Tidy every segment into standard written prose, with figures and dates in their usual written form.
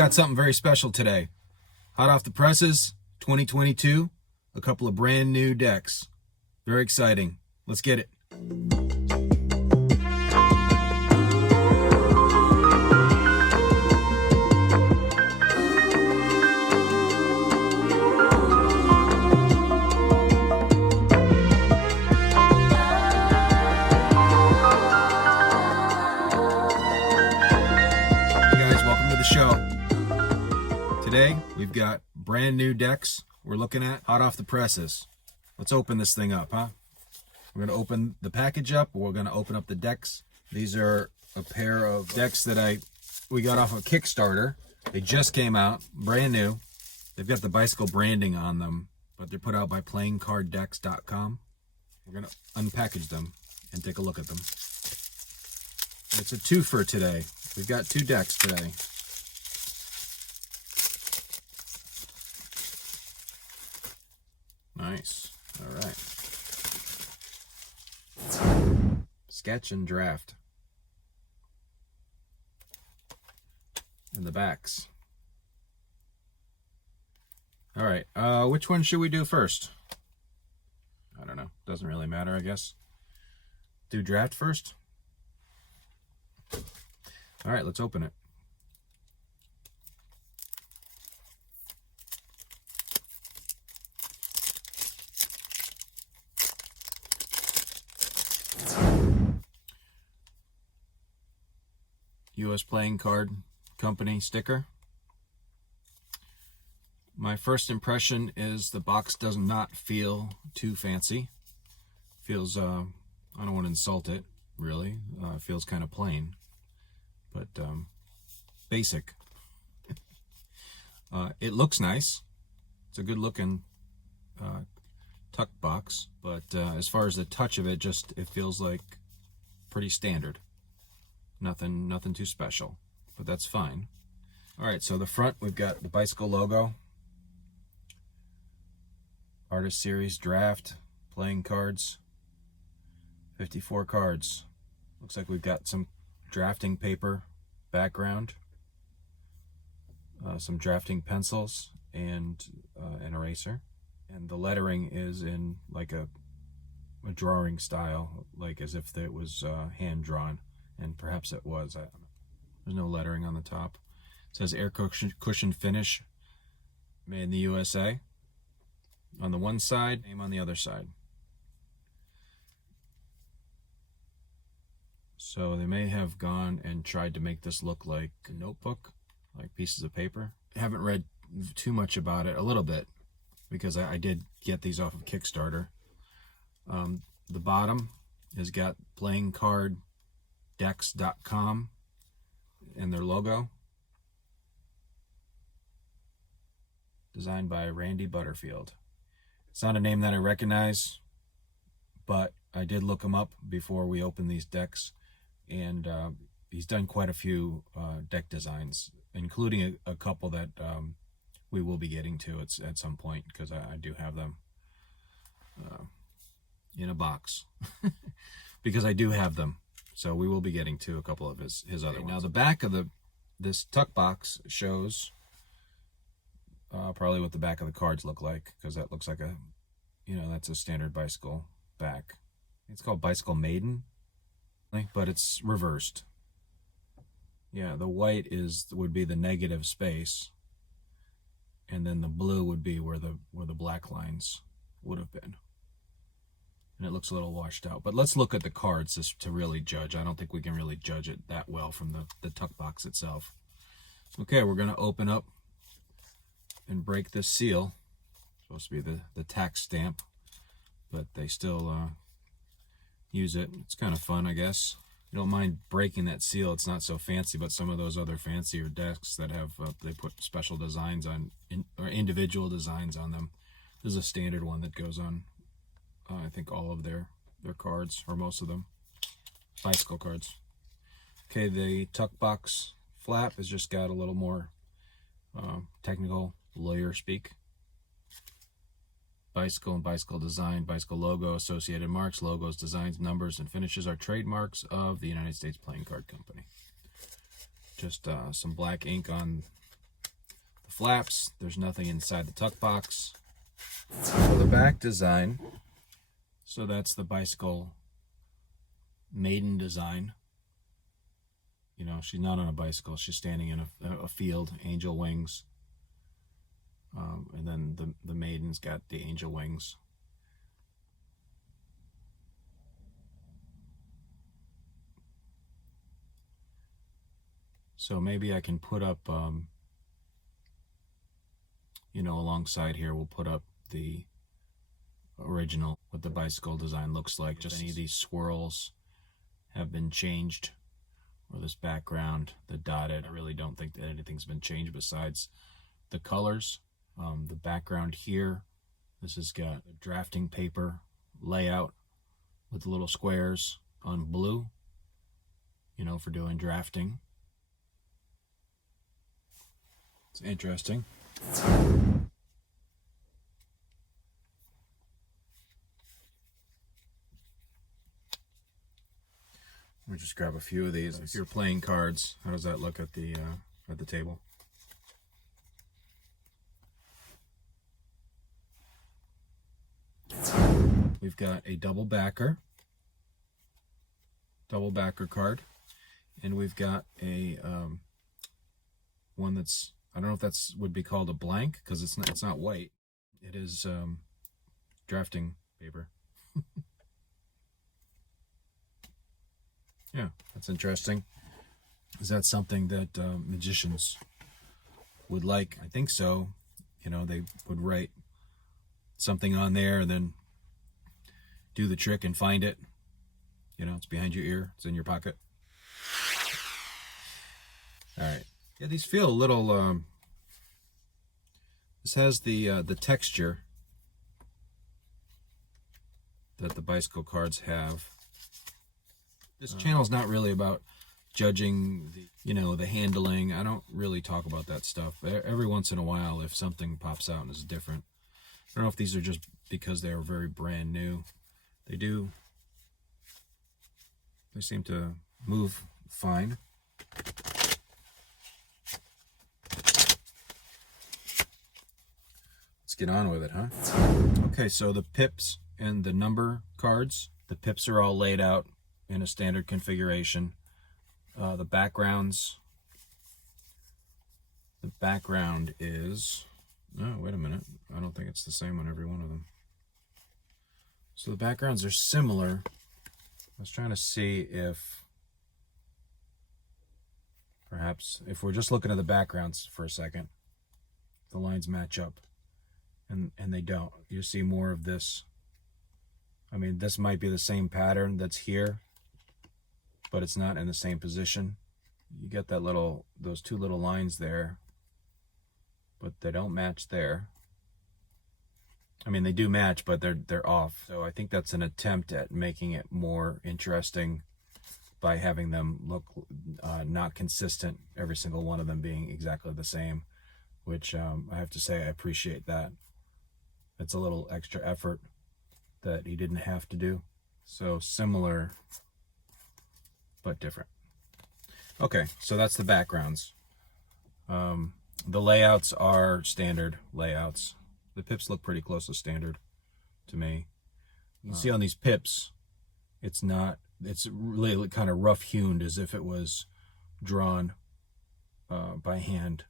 got something very special today. Hot off the presses, 2022, a couple of brand new decks. Very exciting. Let's get it. Today, we've got brand new decks we're looking at, hot off the presses. Let's open this thing up, huh? We're going to open the package up, we're going to open up the decks. These are a pair of decks that we got off of Kickstarter. They just came out, brand new. They've got the bicycle branding on them, but they're put out by playingcarddecks.com. We're going to unpackage them and take a look at them. It's a twofer today. We've got two decks today. Nice. All right. Sketch and draft. And the backs. All right. Which one should we do first? I don't know. Doesn't really matter, I guess. Do draft first? All right, let's open it. US Playing Card Company sticker. My first impression is the box does not feel too fancy. Feels, I don't want to insult it, really. It feels kind of plain, but basic. It looks nice. It's a good looking tuck box, but as far as the touch of it, it feels like pretty standard. Nothing too special, but that's fine. All right, so the front, we've got the bicycle logo, Artist Series Draft, playing cards, 54 cards. Looks like we've got some drafting paper background, some drafting pencils, and an eraser. And the lettering is in like a drawing style, like as if it was hand-drawn. And perhaps it was. I don't know. There's no lettering on the top. It says air cushion finish, made in the USA. On the one side, name on the other side. So they may have gone and tried to make this look like a notebook, like pieces of paper. I haven't read too much about it, a little bit, because I did get these off of Kickstarter. The bottom has got playing card decks.com and their logo, designed by Randy Butterfield. It's not a name that I recognize, but I did look him up before we opened these decks, and he's done quite a few deck designs, including a couple that we will be getting to at some point, because I do have them in a box because I do have them. So we will be getting to a couple of his other ones. Now the back of this tuck box shows probably what the back of the cards look like, because that looks like that's a standard bicycle back. It's called Bicycle Maiden, but it's reversed. Yeah, the white would be the negative space, and then the blue would be where the black lines would have been. And it looks a little washed out. But let's look at the cards to really judge. I don't think we can really judge it that well from the tuck box itself. Okay, we're going to open up and break this seal. It's supposed to be the tax stamp, but they still use it. It's kind of fun, I guess. You don't mind breaking that seal. It's not so fancy, but some of those other fancier decks that have, they put special designs on, or individual designs on them. This is a standard one that goes on I think all of their cards, or most of them, bicycle cards. Okay, the tuck box flap has just got a little more technical lawyer speak. Bicycle and bicycle design, bicycle logo, associated marks, logos, designs, numbers, and finishes are trademarks of the United States Playing Card Company. Just some black ink on flaps. There's nothing inside the tuck box. So the back design, so that's the bicycle maiden design. You know, she's not on a bicycle. She's standing in a field, angel wings. And then the maiden's got the angel wings. So maybe I can put up, you know, alongside here, we'll put up the original, what the bicycle design looks like. Just any of these swirls have been changed, or this background, the dotted. I really don't think that anything's been changed besides the colors. The background here, this has got a drafting paper layout with little squares on blue, you know, for doing drafting. It's interesting. We'll just grab a few of these. If you're playing cards, how does that look at the table? We've got a double backer card, and we've got a one that's, I don't know if that's would be called a blank, because it's not white. It is drafting paper. Yeah, that's interesting. Is that something that magicians would like? I think so. You know, they would write something on there and then do the trick and find it. You know, it's behind your ear, it's in your pocket. All right. Yeah, these feel a little, this has the texture that the bicycle cards have. This channel is not really about judging the, you know, the handling. I don't really talk about that stuff. But every once in a while, if something pops out and is different, I don't know if these are just because they are very brand new. They seem to move fine. Let's get on with it, huh? Okay, so the pips and the number cards, the pips are all laid out in a standard configuration. The background is, no, wait a minute. I don't think it's the same on every one of them. So the backgrounds are similar. I was trying to see if perhaps, if we're just looking at the backgrounds for a second, the lines match up, and they don't. You see more of this. I mean, this might be the same pattern that's here, but it's not in the same position. You get that little, those two little lines there, but they don't match there. I mean, they do match, but they're off. So I think that's an attempt at making it more interesting by having them look not consistent, every single one of them being exactly the same, which I have to say I appreciate that. It's a little extra effort that he didn't have to do. So similar, but different. Okay, so that's the backgrounds. The layouts are standard layouts. The pips look pretty close to standard to me. You can see on these pips, it's really kind of rough hewn, as if it was drawn by hand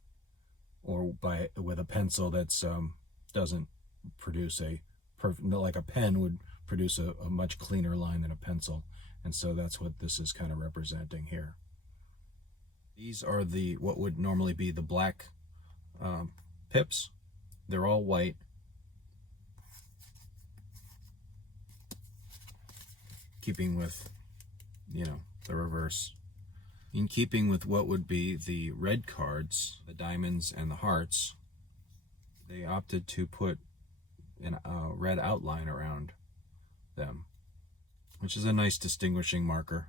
or with a pencil that's doesn't produce a perfect, like a pen would produce a much cleaner line than a pencil. And so that's what this is kind of representing here. These are what would normally be the black pips. They're all white. Keeping with, you know, the reverse. In keeping with what would be the red cards, the diamonds and the hearts, they opted to put a red outline around them, which is a nice distinguishing marker.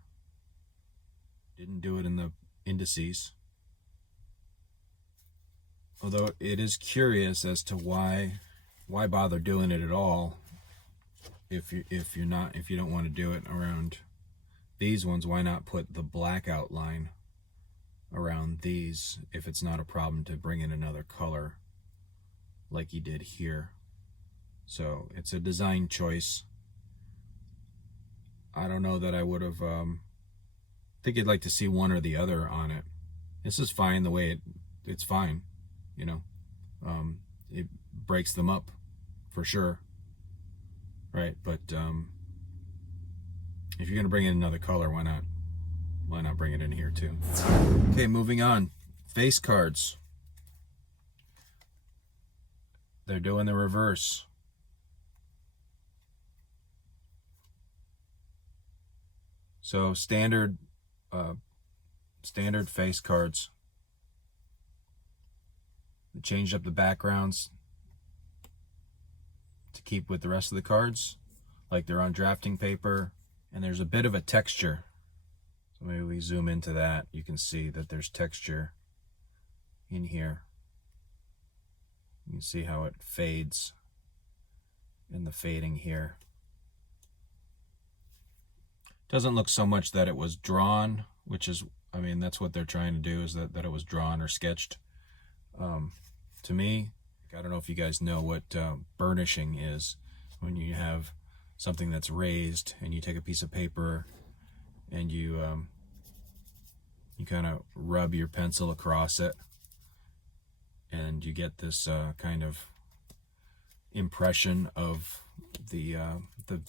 Didn't do it in the indices. Although it is curious as to why bother doing it at all if you don't want to do it around these ones. Why not put the black outline around these if it's not a problem to bring in another color like he did here. So it's a design choice. I don't know that I would have, I think you'd like to see one or the other on it. This is fine the way it's fine, you know. It breaks them up for sure, right? But if you're gonna bring in another color, why not bring it in here too? Okay, moving on. Face cards. They're doing the reverse. So standard face cards. They changed up the backgrounds to keep with the rest of the cards, like they're on drafting paper, and there's a bit of a texture. So maybe we zoom into that. You can see that there's texture in here. You can see how it fades in the fading here. Doesn't look so much that it was drawn, which is, I mean, that's what they're trying to do, is that it was drawn or sketched. To me, I don't know if you guys know what burnishing is. When you have something that's raised and you take a piece of paper and you kind of rub your pencil across it, and you get this kind of impression of the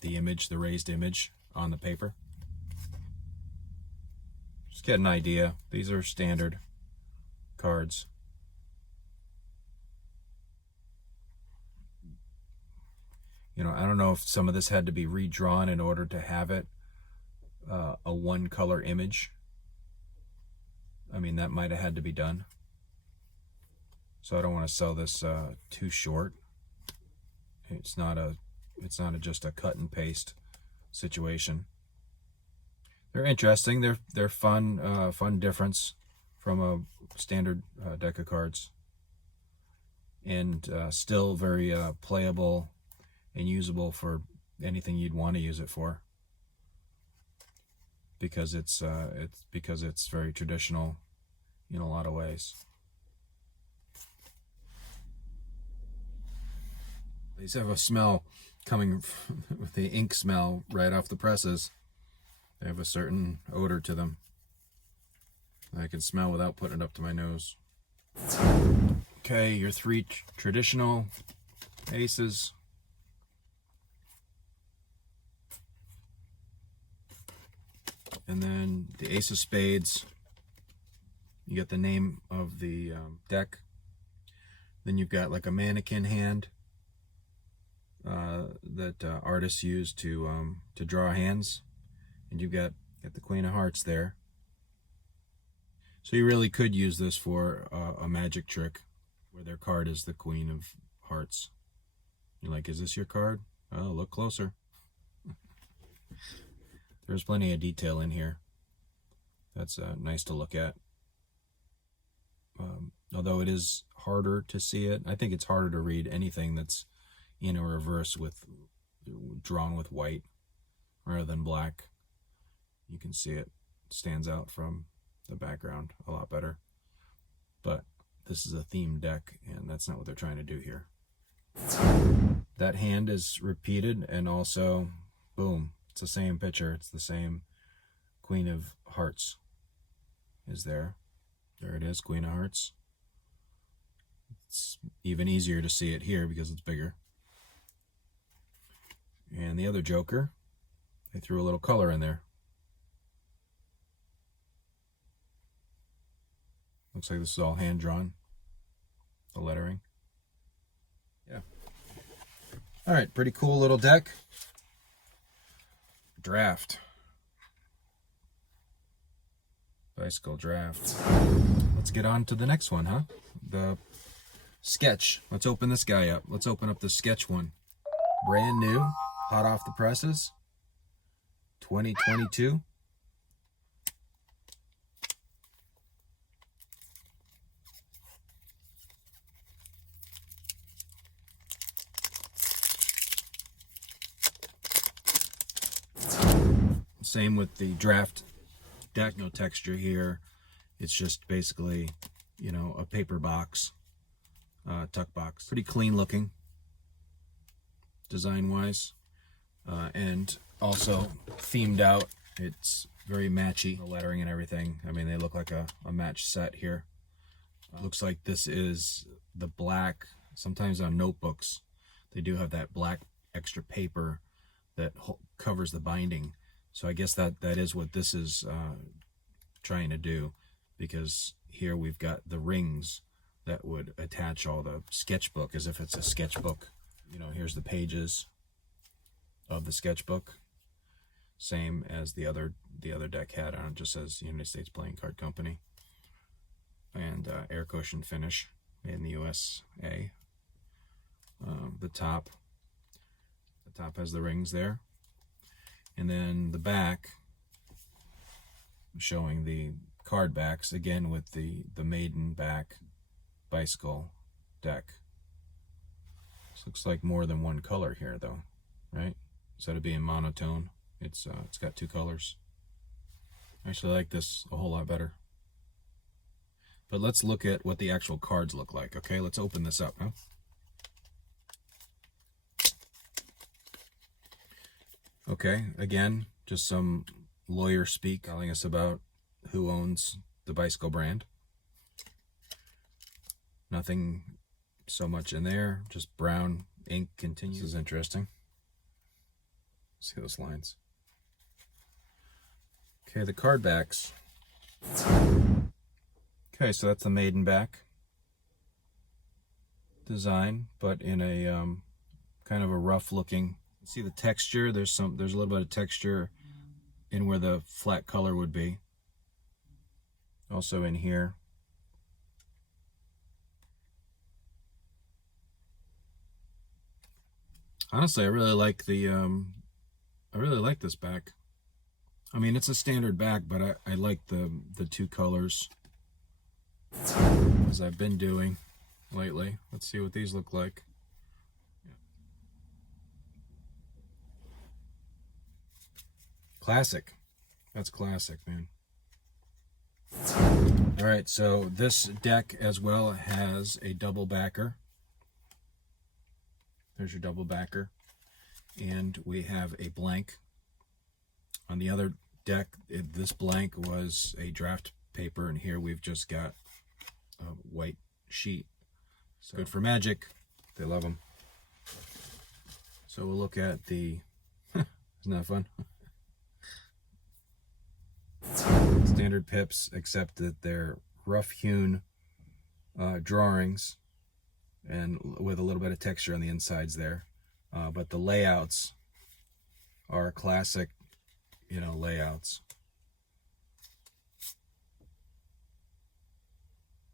image, the raised image on the paper. Just get an idea. These are standard cards. You know, I don't know if some of this had to be redrawn in order to have it a one color image. I mean, that might have had to be done. So I don't want to sell this too short. It's not just a cut and paste situation. They're interesting. They're fun. Fun difference from a standard deck of cards, and still very playable and usable for anything you'd want to use it for, because it's very traditional in a lot of ways. These have a smell coming with the ink smell right off the presses. They have a certain odor to them I can smell without putting it up to my nose. Okay, your three traditional aces. And then the ace of spades. You get the name of the deck. Then you've got like a mannequin hand that artists use to draw hands. And you've got the Queen of Hearts there. So you really could use this for a magic trick where their card is the Queen of Hearts. You're like, is this your card? Oh, look closer. There's plenty of detail in here. That's nice to look at. Although it is harder to see it. I think it's harder to read anything that's in a reverse with drawn with white rather than black. You can see it stands out from the background a lot better. But this is a themed deck, and that's not what they're trying to do here. That hand is repeated, and also, boom, it's the same picture. It's the same Queen of Hearts is there. There it is, Queen of Hearts. It's even easier to see it here because it's bigger. And the other Joker, they threw a little color in there. Looks like this is all hand-drawn, the lettering. Yeah. All right, pretty cool little deck. Draft. Bicycle draft. Let's get on to the next one, huh? The sketch. Let's open this guy up. Let's open up the sketch one. Brand new, hot off the presses, 2022. Same with the draft deck, no texture here. It's just basically, you know, a paper box, tuck box. Pretty clean looking, design-wise, and also themed out. It's very matchy, the lettering and everything. I mean, they look like a match set here. Looks like this is the black. Sometimes on notebooks, they do have that black extra paper that covers the binding. So I guess that is what this is trying to do, because here we've got the rings that would attach all the sketchbook as if it's a sketchbook. You know, here's the pages of the sketchbook, same as the other deck had on. It just says United States Playing Card Company, and air cushion finish made in the USA. The top has the rings there, and then the back showing the card backs again with the maiden back bicycle deck. This looks like more than one color here though, right? Instead of being monotone, it's got two colors. I actually like this a whole lot better. But let's look at what the actual cards look like. Okay, let's open this up, huh? Okay, again, just some lawyer speak telling us about who owns the bicycle brand. Nothing so much in there, just brown ink continues. This is interesting. See those lines. Okay, the card backs. Okay, so that's the maiden back design, but in a kind of a rough looking. See the texture? There's a little bit of texture in where the flat color would be. Also in here. Honestly, I really like this back. I mean, it's a standard back, but I like the two colors, as I've been doing lately. Let's see what these look like. Classic. That's classic, man. All right, so this deck as well has a double backer. There's your double backer. And we have a blank. On the other deck, this blank was a draft paper, and here we've just got a white sheet. So good for Magic. They love them. So we'll look at the... Isn't that fun? Standard pips, except that they're rough-hewn drawings and with a little bit of texture on the insides there. But the layouts are classic, you know, layouts.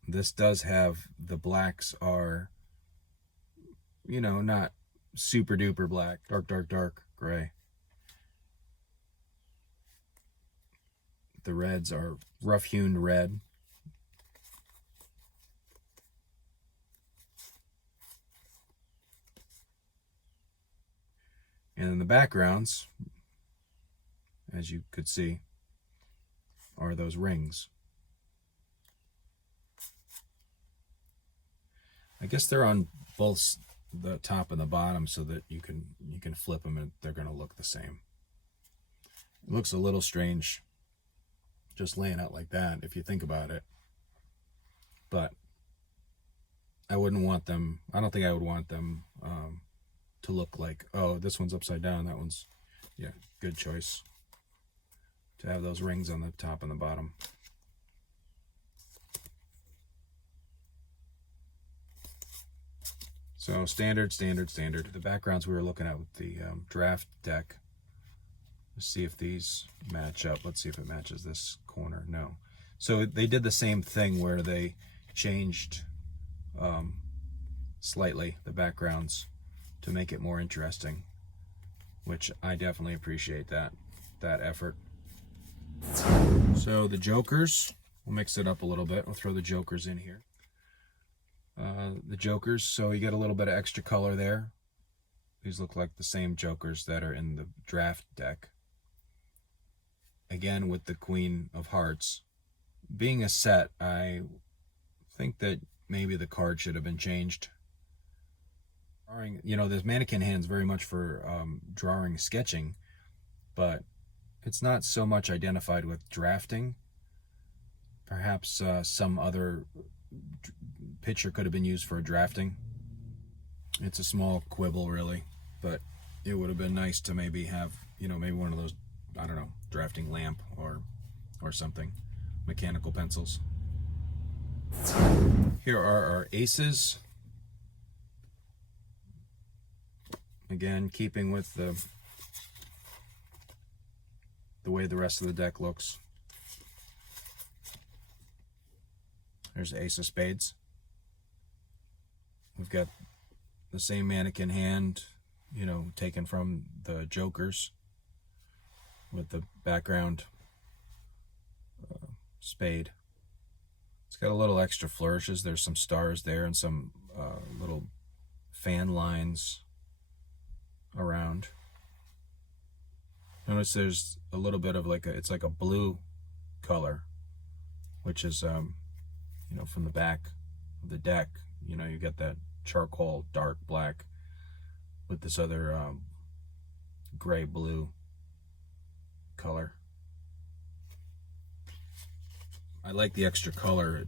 This does have, the blacks are, you know, not super duper black, dark gray. The reds are rough-hewn red. And in the backgrounds, as you could see, are those rings. I guess they're on both the top and the bottom so that you can flip them and they're going to look the same. It looks a little strange just laying out like that if you think about it, but I wouldn't want them, I don't think I would want them to look like, oh, this one's upside down, that one's, yeah, good choice to have those rings on the top and the bottom. So standard. The backgrounds we were looking at with the draft deck. Let's see if these match up. Let's see if it matches this corner. No. So they did the same thing where they changed slightly the backgrounds to make it more interesting, which I definitely appreciate that effort. So the jokers, we'll mix it up a little bit. We'll throw the jokers in here. The jokers, so you get a little bit of extra color there. These look like the same jokers that are in the draft deck. Again, with the Queen of Hearts being a set, I think that maybe the card should have been changed. Drawing, you know, this mannequin hand's very much for drawing, sketching, but it's not so much identified with drafting. Perhaps some other picture could have been used for drafting. It's a small quibble, really, but it would have been nice to maybe have, you know, maybe one of those, I don't know, drafting lamp or something, mechanical pencils. Here are our aces. Again, keeping with the way the rest of the deck looks. There's the ace of spades. We've got the same mannequin hand, you know, taken from the jokers with the background spade. It's got a little extra flourishes. There's some stars there and some little fan lines around. Notice there's a little bit of like it's like a blue color, which is you know, from the back of the deck, you know, you get that charcoal dark black with this other gray blue color. I like the extra color,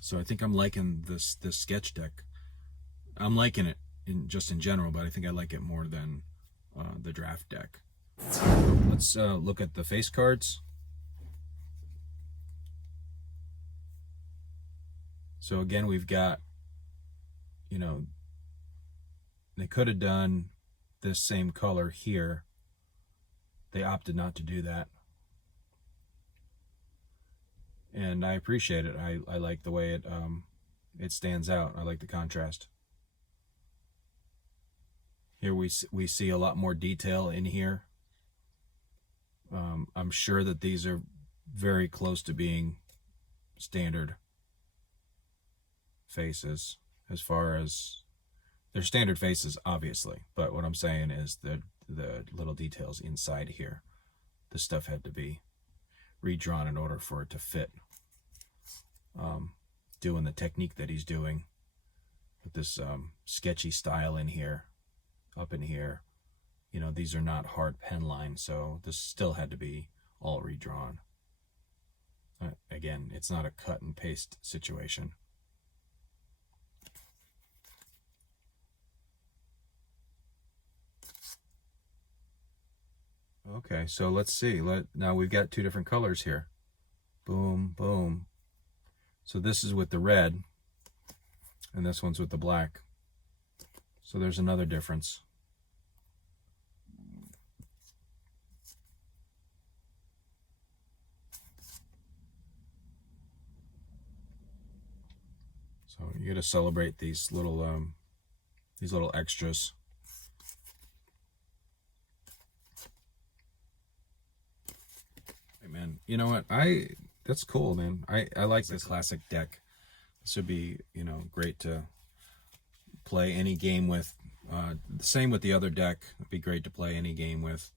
so I think I'm liking this sketch deck. I'm liking it just in general, but I think I like it more than the draft deck. Let's look at the face cards. So again, we've got, you know, they could have done this same color here. They opted not to do that. And I appreciate it. I like the way it stands out. I like the contrast. Here we see a lot more detail in here. I'm sure that these are very close to being standard faces, as far as they're standard faces, obviously, but what I'm saying is the little details inside here, the stuff had to be redrawn in order for it to fit. Doing the technique that he's doing with this sketchy style in here, up in here, you know, these are not hard pen lines, so this still had to be all redrawn. Again, it's not a cut and paste situation. Okay, so let's see. Now we've got two different colors here. Boom, boom. So this is with the red, and this one's with the black. So there's another difference. So you got to celebrate these little extras. Man, you know what, that's cool, man. I like this classic deck. This would be, you know, great to play any game with. The same with the other deck. It'd be great to play any game with.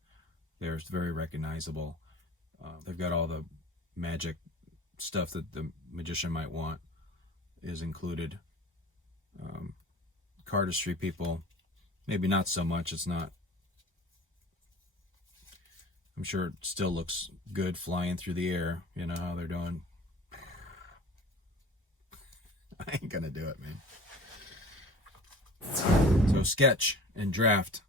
They're very recognizable. They've got all the magic stuff that the magician might want is included. Cardistry people, maybe not so much. It's not, I'm sure it still looks good flying through the air. You know how they're doing. I ain't gonna do it, man. So Sketch and Draft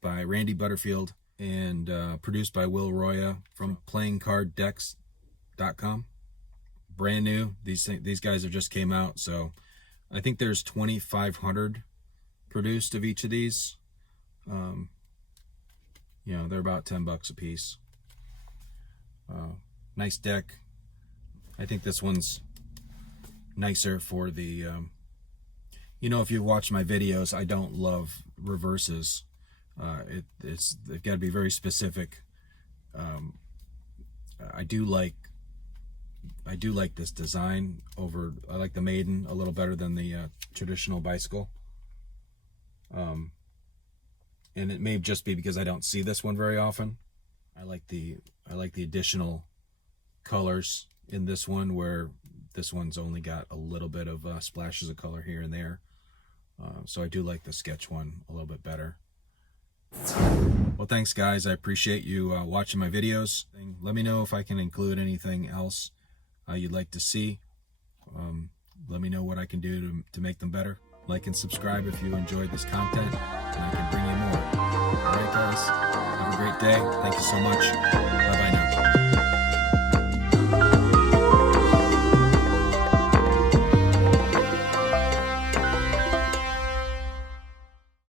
by Randy Butterfield and produced by Will Roya from playingcarddecks.com. Brand new. These guys have just came out, so I think there's 2,500 produced of each of these. You know, they're about $10 a piece. Nice deck. I think this one's nicer for the, you know, if you watch my videos, I don't love reverses. They've got to be very specific. I do like this design over, I like the Maiden a little better than the traditional bicycle. And it may just be because I don't see this one very often. I like the additional colors in this one, where this one's only got a little bit of splashes of color here and there. So I do like the sketch one a little bit better. Well, thanks guys. I appreciate you watching my videos. Let me know if I can include anything else you'd like to see. Let me know what I can do to make them better. Like and subscribe if you enjoyed this content, and I can bring you more. All right guys, have a great day. Thank you so much. Bye bye now.